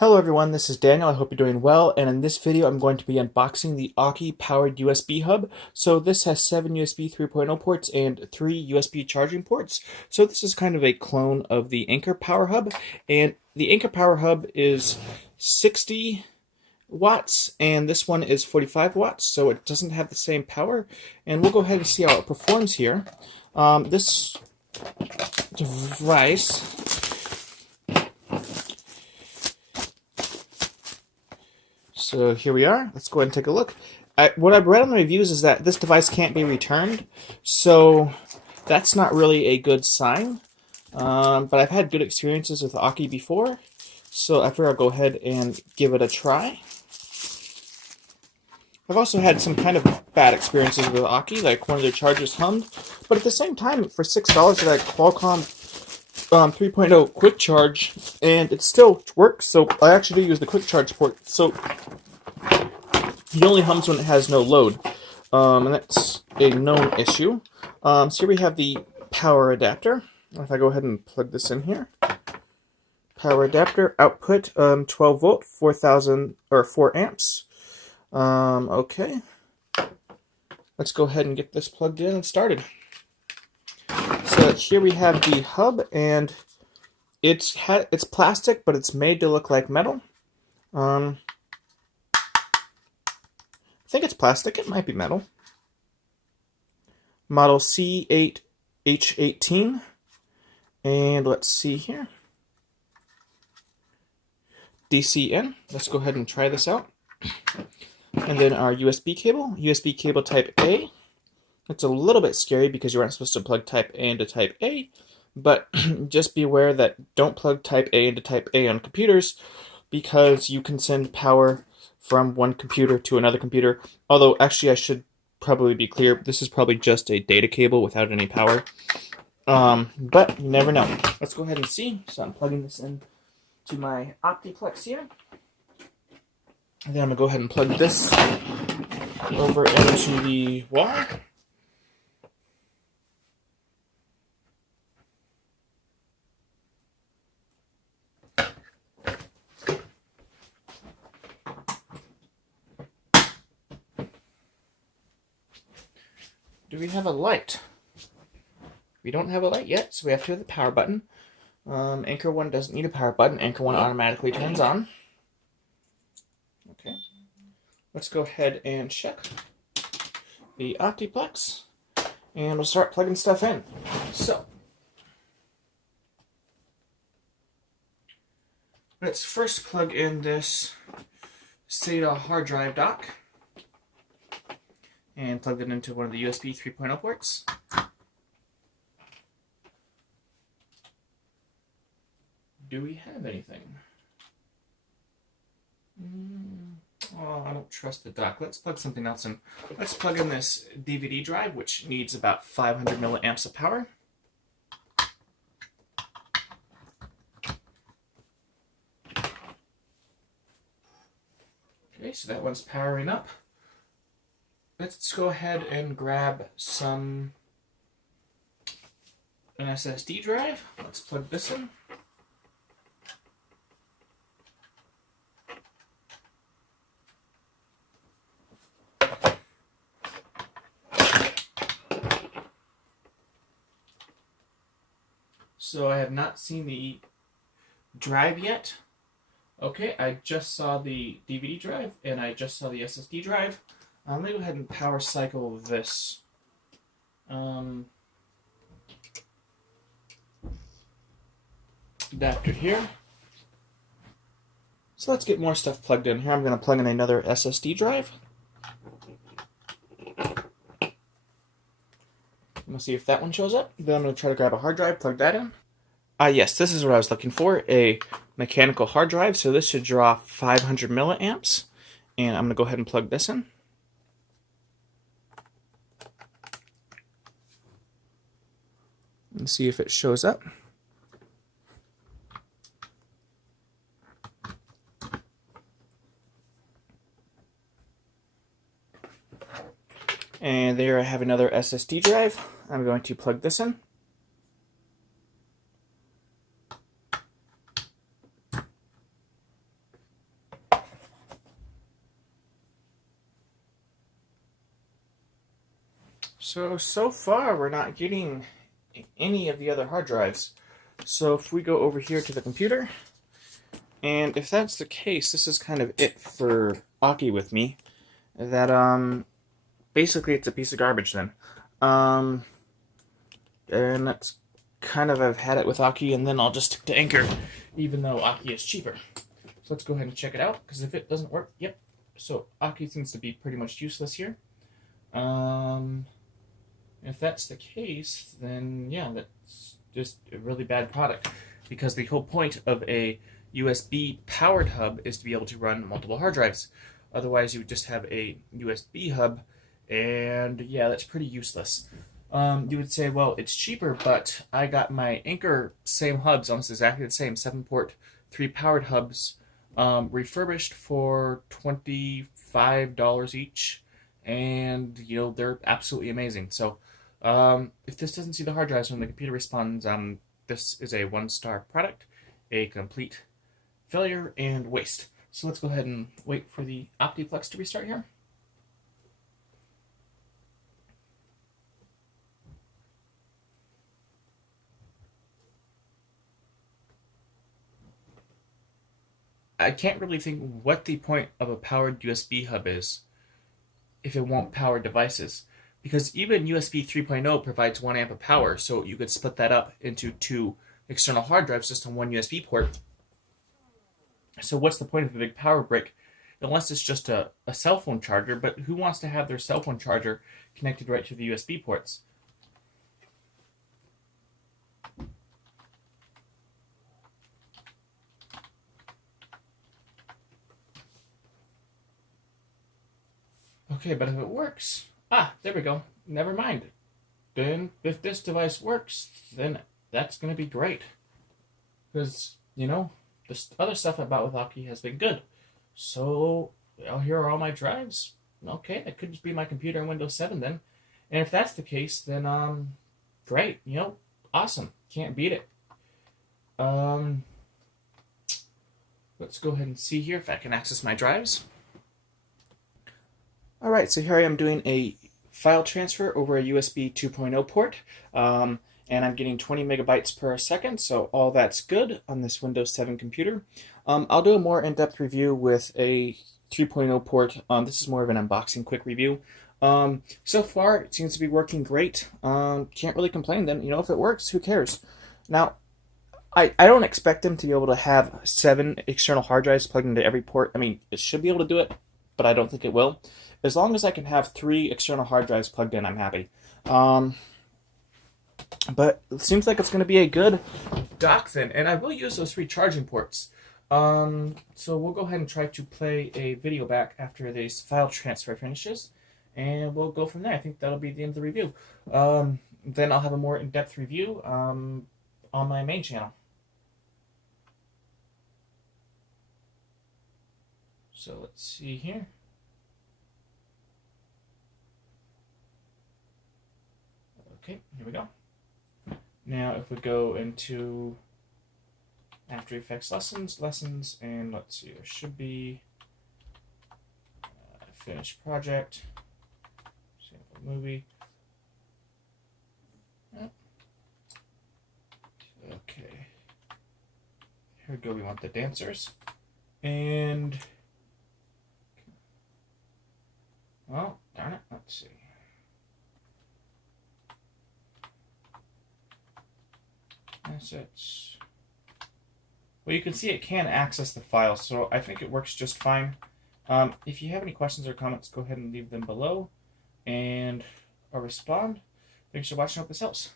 Hello everyone, this is Daniel. I hope you're doing well, and in this video I'm going to be unboxing the Aukey powered USB hub. So this has 7 USB 3.0 ports and 3 USB charging ports. So this is kind of a clone of the Anker Power Hub, and the Anker Power Hub is 60 watts and this one is 45 watts, so it doesn't have the same power, and we'll go ahead and see how it performs here. This device So here we are. Let's go ahead and take a look. What I've read on the reviews is that this device can't be returned, so that's not really a good sign. But I've had good experiences with Aukey before, so I figure I'll go ahead and give it a try. I've also had some kind of bad experiences with Aukey, like one of their chargers hummed, but at the same time, for $6, I got Qualcomm 3.0 quick charge, and it still works. So I actually do use the quick charge port. So he only hums when it has no load, and that's a known issue. So here we have the power adapter. If I go ahead and plug this in here, power adapter output 12 volt, 4,000 or 4 amps. Okay, let's go ahead and get this plugged in and started. So here we have the hub, and it's plastic, but it's made to look like metal. I think it's plastic. It might be metal. Model cb-h18, and let's see here. DC in. Let's go ahead and try this out. And then our USB cable type A. It's a little bit scary because you aren't supposed to plug type A into type A, but just be aware that don't plug type A into type A on computers, because you can send power from one computer to another computer. Although, actually, I should probably be clear, this is probably just a data cable without any power. But you never know. Let's go ahead and see. So I'm plugging this in to my Optiplex here. And then I'm going to go ahead and plug this over into the wall. Do we have a light? We don't have a light yet, so we have to hit the power button. Anker 1 doesn't need a power button. Anker 1 automatically turns on. Okay. Let's go ahead and check the Optiplex, and we'll start plugging stuff in. So, let's first plug in this SATA hard drive dock, and plug it into one of the USB 3.0 ports. Do we have anything? Oh, I don't trust the dock. Let's plug something else in. Let's plug in this DVD drive, which needs about 500 milliamps of power. Okay, so that one's powering up. Let's go ahead and grab an SSD drive. Let's plug this in. So I have not seen the drive yet. Okay, I just saw the DVD drive and I just saw the SSD drive. I'm going to go ahead and power cycle this. Adapter here. So let's get more stuff plugged in here. I'm going to plug in another SSD drive. We'll see if that one shows up. Then I'm going to try to grab a hard drive, plug that in. Yes, this is what I was looking for, a mechanical hard drive. So this should draw 500 milliamps. And I'm going to go ahead and plug this in. And see if it shows up. And there I have another SSD drive. I'm going to plug this in. So far we're not getting any of the other hard drives. So if we go over here to the computer, and if that's the case, this is kind of it for Aukey with me. That basically it's a piece of garbage then. And that's kind of, I've had it with Aukey, and then I'll just stick to Anchor, even though Aukey is cheaper. So let's go ahead and check it out, because if it doesn't work, yep. So Aukey seems to be pretty much useless here. If that's the case, then yeah, that's just a really bad product, because the whole point of a USB powered hub is to be able to run multiple hard drives. Otherwise, you would just have a USB hub, and yeah, that's pretty useless. You would say, well, it's cheaper, but I got my Anchor same hubs, almost exactly the same, 7-port, 3 powered hubs, refurbished for $25 each, and you know, they're absolutely amazing. So if this doesn't see the hard drives when the computer responds, this is a 1-star product, a complete failure and waste. So let's go ahead and wait for the OptiPlex to restart here. I can't really think what the point of a powered USB hub is if it won't power devices. Because even USB 3.0 provides 1 amp of power, so you could split that up into 2 external hard drives just on 1 USB port. So what's the point of a big power brick? Unless it's just a cell phone charger, but who wants to have their cell phone charger connected right to the USB ports? Okay, but if it works... there we go. Never mind. Then, if this device works, then that's going to be great. Because, you know, the other stuff I bought with Aukey has been good. So, here are all my drives. Okay, that could just be my computer in Windows 7 then. And if that's the case, then, great. You know, awesome. Can't beat it. Let's go ahead and see here if I can access my drives. Alright, so here I am doing a file transfer over a USB 2.0 port, and I'm getting 20 megabytes per second, so all that's good on this Windows 7 computer. I'll do a more in-depth review with a 3.0 port. This is more of an unboxing quick review. So far, it seems to be working great. Can't really complain then. You know, if it works, who cares? Now, I don't expect them to be able to have 7 external hard drives plugged into every port. I mean, it should be able to do it, but I don't think it will. As long as I can have 3 external hard drives plugged in, I'm happy. But it seems like it's going to be a good dock then, and I will use those 3 charging ports. So we'll go ahead and try to play a video back after this file transfer finishes, and we'll go from there. I think that'll be the end of the review. Then I'll have a more in-depth review on my main channel. So let's see here. Okay, here we go. Now if we go into After Effects lessons, and let's see, there should be finished project, sample movie. Okay, here we go, we want the dancers, and, well, darn it, let's see. Assets. Well, you can see it can access the file, so I think it works just fine. If you have any questions or comments, go ahead and leave them below, and I'll respond. Thanks for watching. I hope this helps.